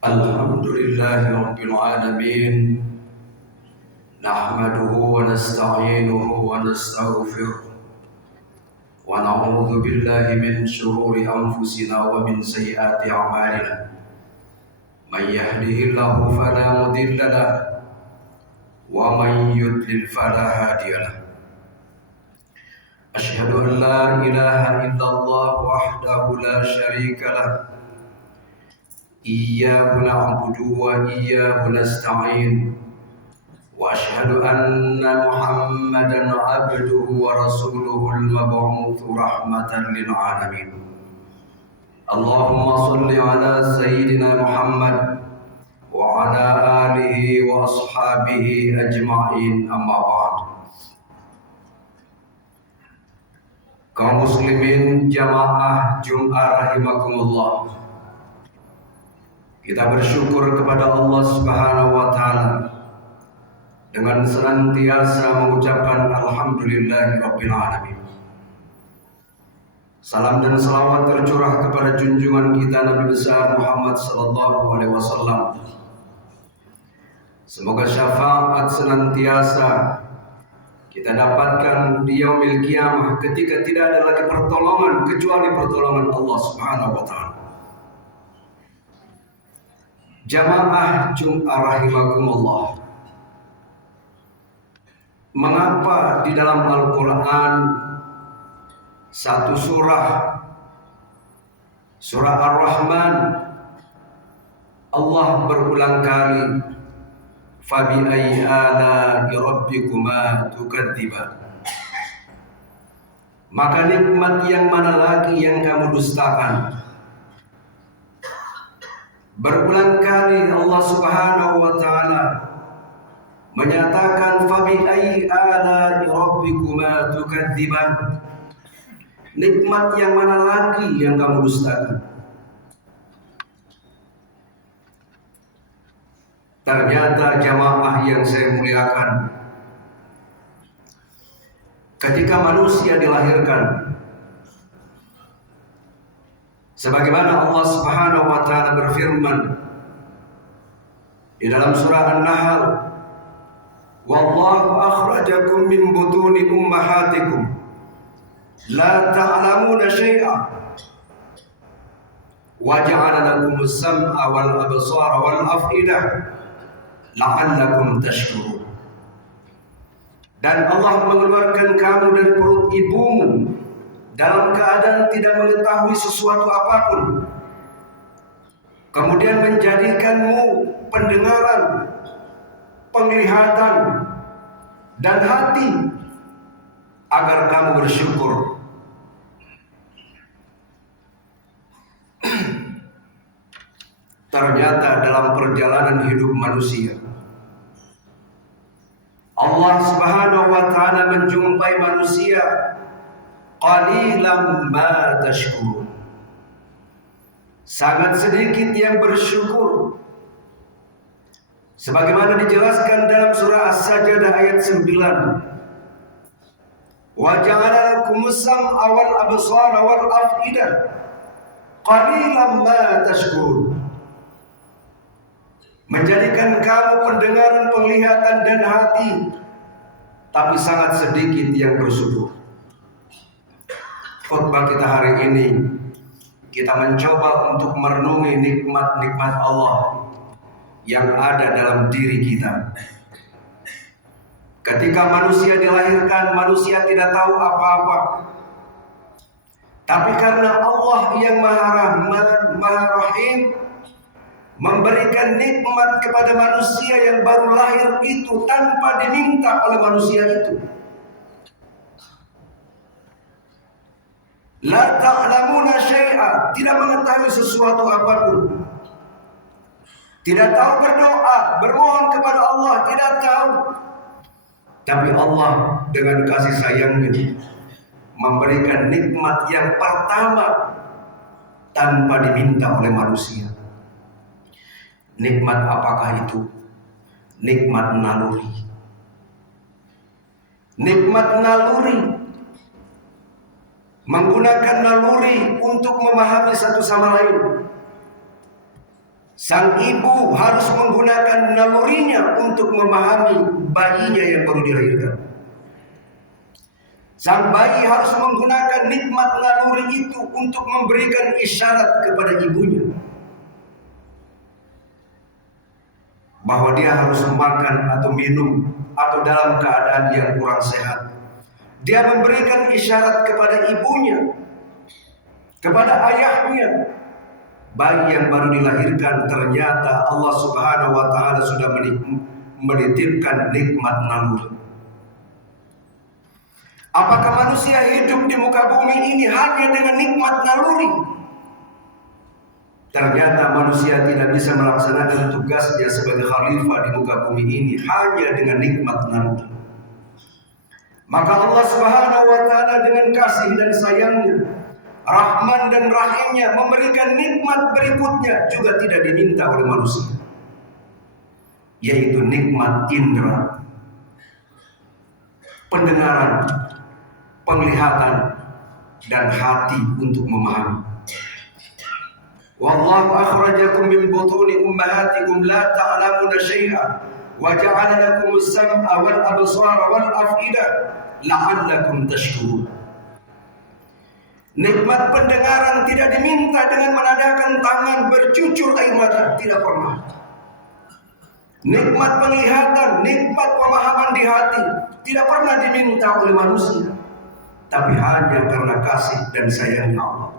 Alhamdulillahi Rabbil Alamin. Nahmaduhu wa nasta'inuhu wa nastaghfiruh wa na'udzu billahi min shururi anfusina wa min sayyiati a'malina. May yahdihillahu fala mudilla lahu wa may yudlil fala hadiya lahu. Asyhadu an la ilaha illallah wahdahu la syarika lahu. Iyyahu na'budu wa iyyahu nasta'in. Wa asyhadu anna Muhammadan 'abduhu wa rasuluhu al-mab'uts rahmatan lil 'alamin. Allahumma shalli 'ala sayyidina Muhammad wa 'ala alihi wa ashabihi ajma'in, amma ba'd. Kaum muslimin jamaah Jum'ah rahimakumullah, kita bersyukur kepada Allah Subhanahu wa taala dengan senantiasa mengucapkan alhamdulillahirabbil alamin. Salam dan salawat tercurah kepada junjungan kita Nabi besar Muhammad sallallahu alaihi wasallam. Semoga syafaat senantiasa kita dapatkan di yaumil qiyamah ketika tidak ada lagi pertolongan kecuali pertolongan Allah Subhanahu wa taala. Jamaah Jum'ah rahimakumullah, mengapa di dalam Al-Quran satu surah Ar-Rahman Allah berulang kali fabi ayyi ala'i rabbikuma tukadziban, maka nikmat yang mana lagi yang kamu dustakan? Berulang kali Allah Subhanahu wa taala menyatakan fabi ayyi ala'i rabbikuma tukadziban, nikmat yang mana lagi yang kamu dustakan? Ternyata jamaah yang saya muliakan, ketika manusia dilahirkan, sebagaimana Allah Subhanahu wa taala berfirman di dalam surah An-Nahl, wallahu akhrajakum min butuni ummahatikum la ta'lamuna syai'a wa ja'ala lakumus sam'a wal absara wal af'idah la'allakum tashkurun. Dan Allah mengeluarkan kamu dari perut ibumu dalam keadaan tidak mengetahui sesuatu apapun, kemudian menjadikanmu pendengaran, penglihatan, dan hati agar kamu bersyukur. Ternyata dalam perjalanan hidup manusia, Allah Subhanahu wa taala menjumpai manusia qalilan ma tashkurun, sangat sedikit yang bersyukur. Sebagaimana dijelaskan dalam surah As-Sajdah ayat 9, wa ja'ala lakumus sam'a wal absara wal af'idah qalilan ma tashkurun, menjadikan kamu pendengaran, penglihatan, dan hati, tapi sangat sedikit yang bersyukur. Khutbah kita hari ini kita mencoba untuk merenungi nikmat-nikmat Allah yang ada dalam diri kita. Ketika manusia dilahirkan, manusia tidak tahu apa-apa. Tapi karena Allah yang Maha Rahman, Maha Rahim, memberikan nikmat kepada manusia yang baru lahir itu tanpa diminta oleh manusia itu. La ta'lamuna syai'a, tidak mengetahui sesuatu apapun. Tidak tahu berdoa, bermohon kepada Allah, tidak tahu. Tapi Allah dengan kasih sayangnya memberikan nikmat yang pertama tanpa diminta oleh manusia. Nikmat apakah itu? Nikmat naluri. Nikmat naluri. Menggunakan naluri untuk memahami satu sama lain. Sang ibu harus menggunakan nalurinya untuk memahami bayinya yang baru dilahirkan. Sang bayi harus menggunakan nikmat naluri itu untuk memberikan isyarat kepada ibunya bahwa dia harus makan atau minum atau dalam keadaan yang kurang sehat. Dia memberikan isyarat kepada ibunya, kepada ayahnya. Bayi yang baru dilahirkan ternyata Allah Subhanahu wa Ta'ala sudah menitipkan nikmat naluri. Apakah manusia hidup di muka bumi ini hanya dengan nikmat naluri? Ternyata manusia tidak bisa melaksanakan tugasnya sebagai khalifah di muka bumi ini hanya dengan nikmat naluri. Maka Allah Subhanahu wa Ta'ala dengan kasih dan sayangnya, Rahman dan Rahimnya memberikan nikmat berikutnya juga tidak diminta oleh manusia, yaitu nikmat indera, pendengaran, penglihatan, dan hati untuk memahami. Wallahu akhrajakum min butuni ummahatikum la ta'lamuna syai'a wa ja'ala lakum as-sam'a wal absara wal af'ida la'allakum tashkurun. Nikmat pendengaran tidak diminta dengan menadahkan tangan bercucur air mata, tidak pernah. Nikmat penglihatan, nikmat pemahaman di hati tidak pernah diminta oleh manusia, tapi hanya karena kasih dan sayangnya Allah.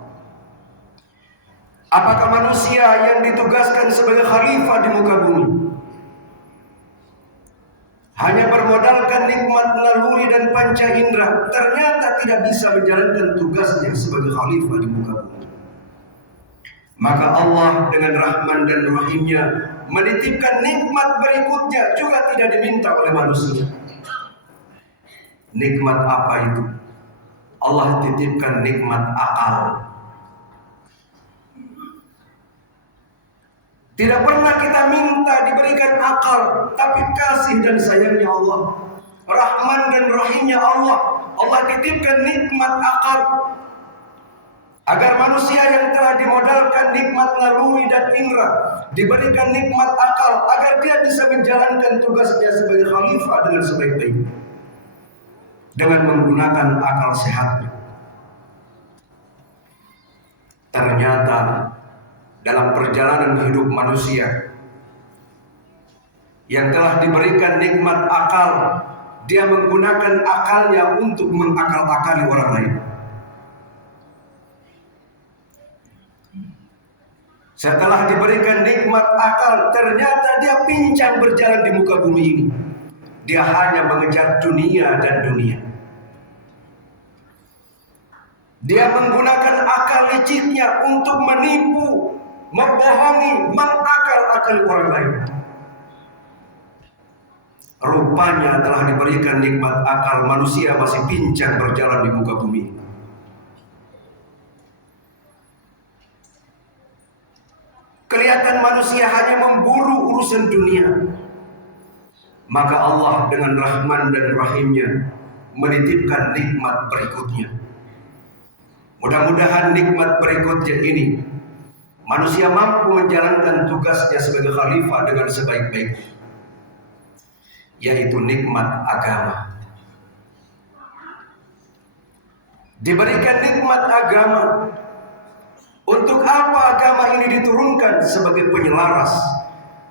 Apakah manusia yang ditugaskan sebagai khalifah di muka bumi hanya bermodalkan nikmat naluri dan panca indera, ternyata tidak bisa menjalankan tugasnya sebagai khalifah di muka bumi? Maka Allah dengan Rahman dan Rahimnya menitipkan nikmat berikutnya juga tidak diminta oleh manusia. Nikmat apa itu? Allah titipkan nikmat akal. Tidak pernah kita minta diberikan akal, tapi kasih dan sayangnya Allah, Rahman dan Rahimnya Allah, Allah titipkan nikmat akal agar manusia yang telah dimodalkan nikmat naluri dan indera diberikan nikmat akal agar dia bisa menjalankan tugasnya sebagai khalifah dengan sebaik-baiknya dengan menggunakan akal sehatnya. Ternyata dalam perjalanan hidup manusia yang telah diberikan nikmat akal, dia menggunakan akalnya untuk mengakal-akali orang lain. Setelah diberikan nikmat akal, ternyata dia pincang berjalan di muka bumi ini. Dia hanya mengejar dunia dan dunia. Dia menggunakan akal liciknya untuk menipu, membohongi, mengakal-akali orang lain. Rupanya telah diberikan nikmat akal, manusia masih pincang berjalan di muka bumi. Kelihatan manusia hanya memburu urusan dunia. Maka Allah dengan Rahman dan Rahimnya menitipkan nikmat berikutnya. Mudah-mudahan nikmat berikutnya ini manusia mampu menjalankan tugasnya sebagai khalifah dengan sebaik-baiknya, yaitu nikmat agama. Diberikan nikmat agama, Untuk apa agama ini diturunkan? Sebagai penyelaras,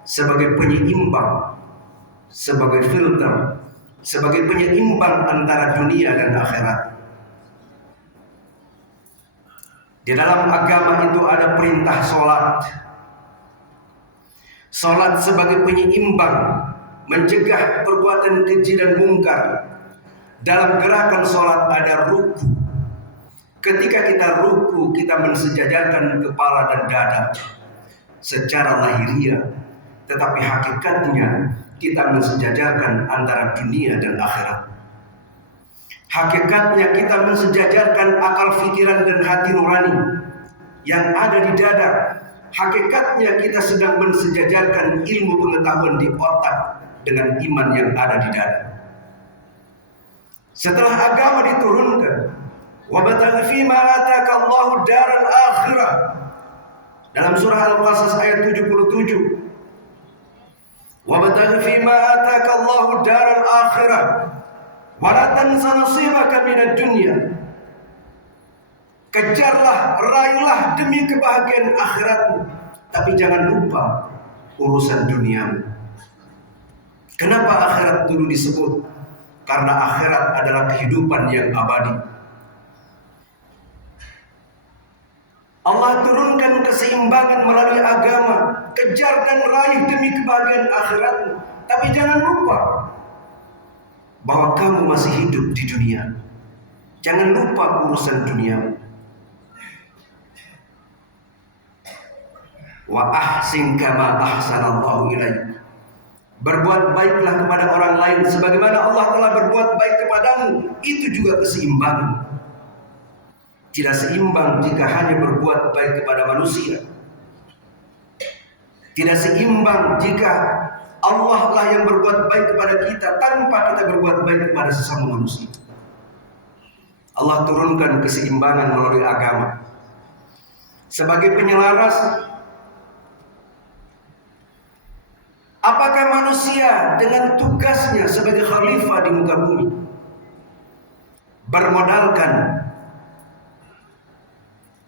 sebagai penyeimbang, sebagai filter, sebagai penyeimbang antara dunia dan akhirat. Di dalam agama itu ada perintah sholat. Sholat sebagai penyeimbang, mencegah perbuatan keji dan mungkar. Dalam gerakan sholat ada ruku. Ketika kita ruku, kita mensejajarkan kepala dan dada secara lahiriah, tetapi hakikatnya kita mensejajarkan antara dunia dan akhirat. Hakikatnya kita mensejajarkan akal pikiran dan hati nurani yang ada di dada. Hakikatnya kita sedang mensejajarkan ilmu pengetahuan di otak dengan iman yang ada di dada. Setelah agama diturunkan, wabtaghi fima ataka Allahu daral akhirah, dalam surah Al-Qasas ayat 77, wabtaghi fima ataka Allahu daral akhirah wa la tansa nasibaka minad dunya. Kejarlah, raihlah demi kebahagiaan akhiratmu, tapi jangan lupa urusan duniamu. Kenapa akhirat dulu disebut? Karena akhirat adalah kehidupan yang abadi. Allah turunkan keseimbangan melalui agama. Kejar dan raih demi kebahagiaan akhiratmu, tapi jangan lupa bahwa kamu masih hidup di dunia. Jangan lupa urusan dunia. Wa ahsin kama ahsanallahu ilaik. Berbuat baiklah kepada orang lain sebagaimana Allah telah berbuat baik kepadamu. Itu juga keseimbangan. Tidak seimbang jika hanya berbuat baik kepada manusia. Tidak seimbang jika Allah lah yang berbuat baik kepada kita tanpa kita berbuat baik kepada sesama manusia. Allah turunkan keseimbangan melalui agama sebagai penyelaras. Apakah manusia dengan tugasnya sebagai khalifah di muka bumi bermodalkan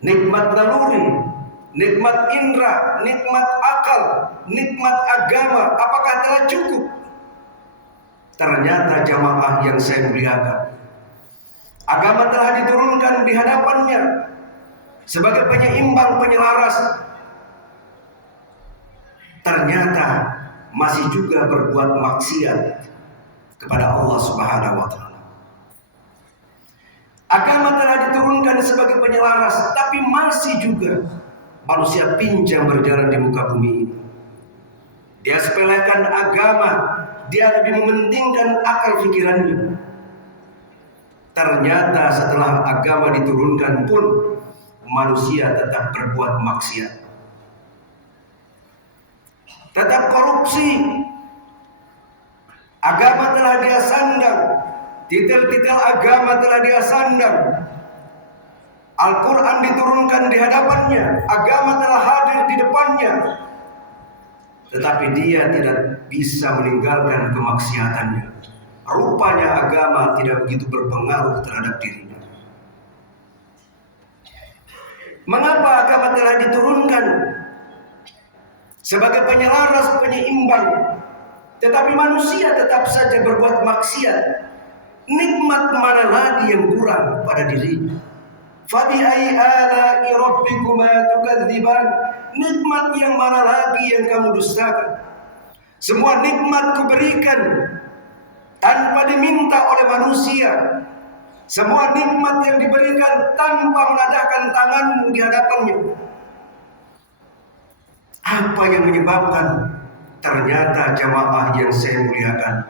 nikmat naluri, nikmat indra, nikmat akal, nikmat agama, apakah telah cukup? Ternyata jamaah yang saya muliakan, agama telah diturunkan di hadapannya sebagai penyeimbang, penyelaras. Ternyata masih juga berbuat maksiat kepada Allah Subhanahu wa taala. Agama telah diturunkan sebagai penyelaras, tapi masih juga manusia pincang berjalan di muka bumi ini. Dia sepelekan agama, dia lebih mementingkan akal pikirannya. Ternyata setelah agama diturunkan pun manusia tetap berbuat maksiat, tetap korupsi. Agama telah dia sandang, titel-titel agama telah dia sandang. Al-Quran diturunkan di hadapannya, agama telah hadir di depannya, tetapi dia tidak bisa meninggalkan kemaksiatannya. Rupanya agama tidak begitu berpengaruh terhadap dirinya. Mengapa agama telah diturunkan sebagai penyelaras, penyeimbang, tetapi manusia tetap saja berbuat maksiat? Nikmat mana lagi yang kurang pada dirinya? Fabi ayyi ala'i rabbikuma tukadziban. Nikmat yang mana lagi yang kamu dustakan? Semua nikmat kuberikan tanpa diminta oleh manusia. Semua nikmat yang diberikan tanpa menadahkan tanganmu di hadapannya. Apa yang menyebabkan? Ternyata jamaah yang saya muliakan,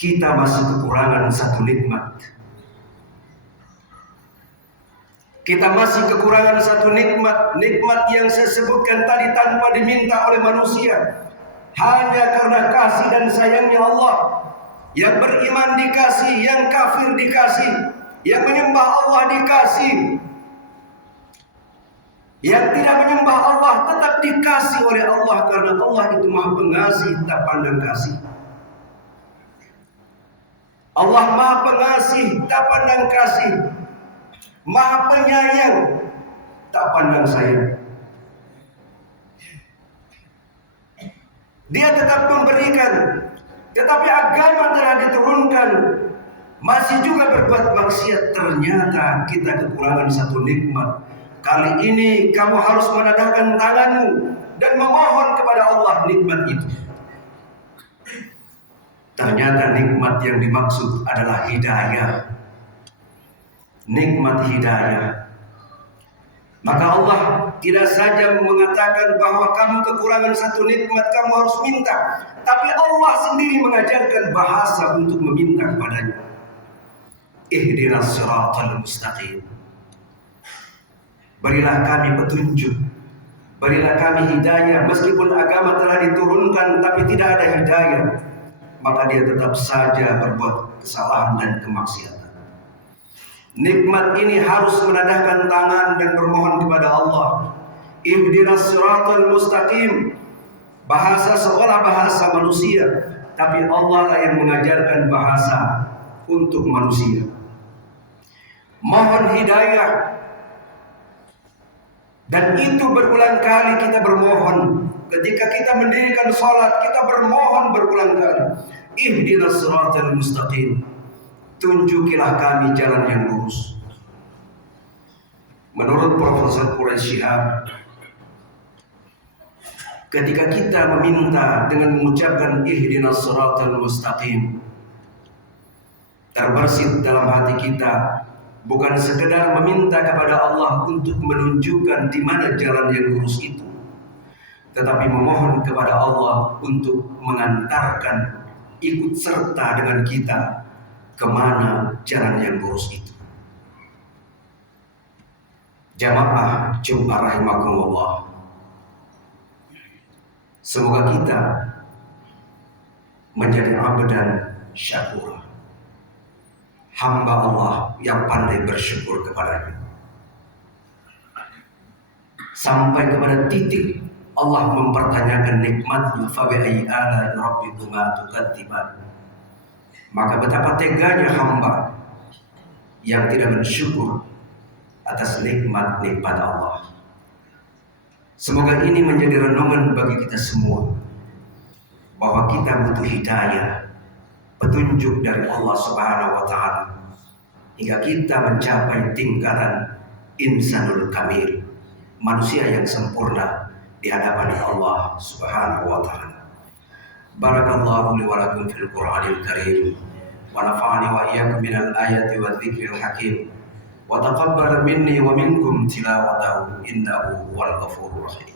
kita masih kekurangan satu nikmat. Kita masih kekurangan satu nikmat. Nikmat yang saya sebutkan tadi tanpa diminta oleh manusia, hanya karena kasih dan sayangnya Allah. Yang beriman dikasih, yang kafir dikasih, yang menyembah Allah dikasih, yang tidak menyembah Allah tetap dikasih oleh Allah, karena Allah itu Maha Pengasih tak pandang kasih. Allah Maha Pengasih tak pandang kasih, Maha Penyayang. tak pandang saya. Dia tetap memberikan, tetapi agama telah diturunkan, masih juga berbuat maksiat. Ternyata kita kekurangan satu nikmat. Kali ini kamu harus menadahkan tanganmu dan memohon kepada Allah nikmat itu. Ternyata nikmat yang dimaksud adalah hidayah. Nikmat hidayah. Maka Allah tidak saja mengatakan bahwa kamu kekurangan satu nikmat, kamu harus minta. Tapi Allah sendiri mengajarkan bahasa untuk meminta kepadanya. Ihdinas siratal mustaqim. Berilah kami petunjuk. Berilah kami hidayah. Meskipun agama telah diturunkan tapi tidak ada hidayah, maka dia tetap saja berbuat kesalahan dan kemaksiatan. Nikmat ini harus menadahkan tangan dan bermohon kepada Allah. Ihdinas siratal mustaqim. Bahasa seolah bahasa manusia, tapi Allah lah yang mengajarkan bahasa untuk manusia. Mohon hidayah. Dan itu berulang kali kita bermohon. Ketika kita mendirikan sholat, kita bermohon berulang kali. Ihdinas siratal mustaqim. Tunjukilah kami jalan yang lurus. Menurut Profesor Quraish Shihab, ketika kita meminta dengan mengucapkan ihdinas siratal mustaqim, terbersit dalam hati kita bukan sekedar meminta kepada Allah untuk menunjukkan di mana jalan yang lurus itu, tetapi memohon kepada Allah untuk mengantarkan, ikut serta dengan kita kemana jalan yang lurus itu. Jamaah Jumat rahimakumullah, semoga kita menjadi abdan syakur, hamba Allah yang pandai bersyukur kepadanya, sampai kepada titik Allah mempertanyakan nikmatnya, fa bi ayyi ala'i rabbikuma tukadziban. Maka betapa teganya hamba yang tidak bersyukur atas nikmat-nikmat Allah. Semoga ini menjadi renungan bagi kita semua, bahwa kita butuh hidayah, petunjuk dari Allah Subhanahu wa Ta'ala, hingga kita mencapai tingkatan insanul kamil, manusia yang sempurna di hadapan Allah Subhanahu wa Ta'ala. Barakallahu li wa lakum fil Qur'anil Karim, wa nafa'ani wa iyyakum minal ayati wa dzikril hakim, wa taqabbal minni wa minkum tilawatahu innahu huwal ghafurur rahim.